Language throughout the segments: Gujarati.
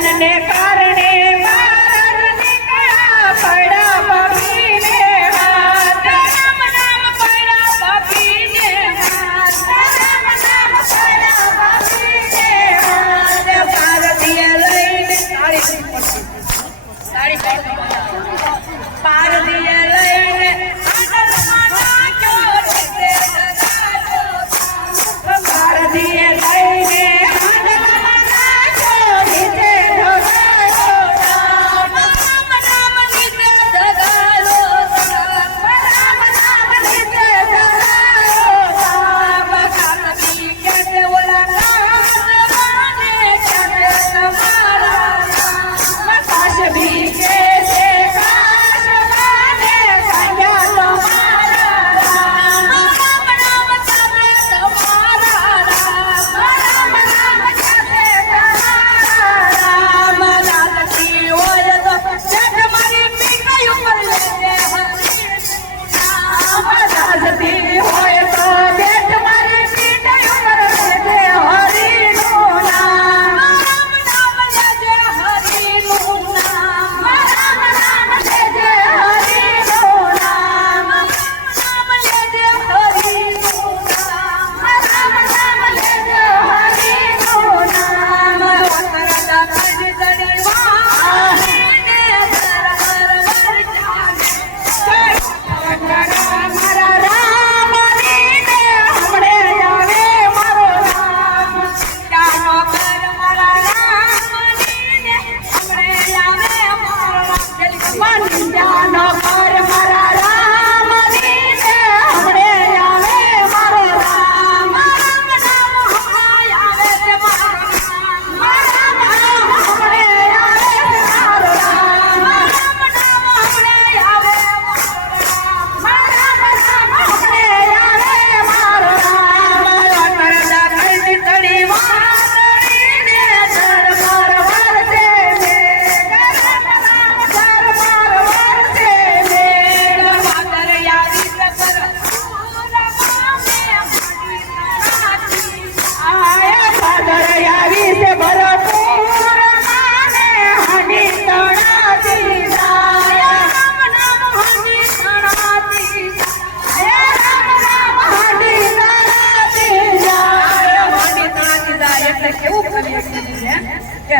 મનને કારણે મારા નીકળ્યા પડ્યા પપીને હાથ રામ નામ પડ્યા પપીને હાથ રામ નામ પડ્યા પપીને હાથ પારદીએ લઈને તારી પારદીએ લઈને આદરમાં નાખ્યો છે પારદીએ લઈને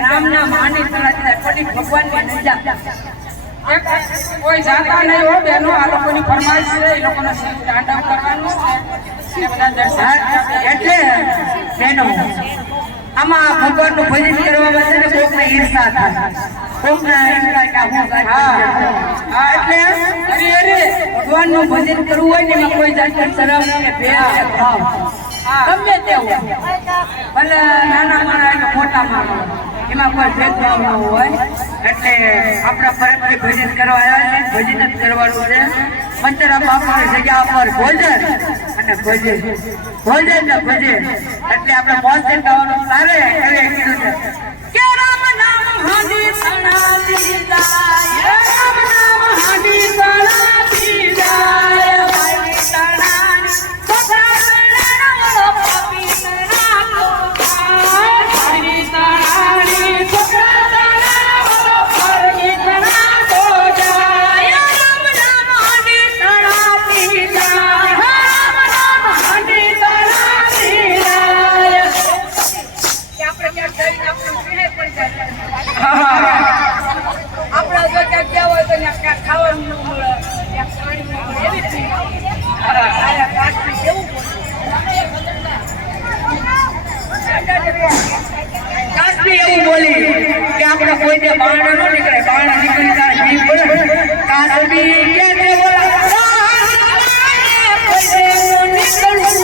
રામના માની ભગવાન કોઈ જાતા નહીં હો બેનો આ લોકોની ફરમાઈશ છે એ લોકોનો તાંડવ કરવાનું છે બધા દર્શન એટલે બેનો આમાં ભગવાનનું ભજન કરવામાં છે ને કોકને ઈર્ષા થાય કોકને એટલે અરે ભગવાનનું ભજન કરવું હોય ને એમાં કોઈ જાતની શરમ કે ભેદ ગમે તેવું ભલે નાના માણા કે મોટા માણા એમાં કોઈ ભેદભાવ ન હોય એટલે આપણા ફરજથી ભજન કરવા આવ્યા છે ભજન જ કરવાનું છે મંતરા બાપાની જગ્યા પર ભોજન અને ભજન ને ભજન એટલે આપણે મોસ્તે ગાવાનું સારે હવે કીધું છે કે રામ નામ હાજી સણાતી જાય રામ નામ હાજી સણાતી જાય ભાઈ સણાની સદા સણાનો પપી સણાનો ભાઈ સણાની સદા સણાનો પપી સણાનો જાય રામ નામ હાજી સણાતી જાય રામ નામ હાજી સણાતી જાય કે આપણે ક્યાં જઈને આપણે પીને પડી જાય આપણે જો ક્યાંક ગયા હોય તો ત્યાં ખાવાનું ન મળે ત્યાં પાણી ન મળે એવી રીતે કાચી કેવું કાચી એવું બોલી કે આપણે કોઈને બારણે ન નીકળે બારણે નીકળી જાય જીવ બોલે કાચી કે જે બોલા કોઈ નીકળવું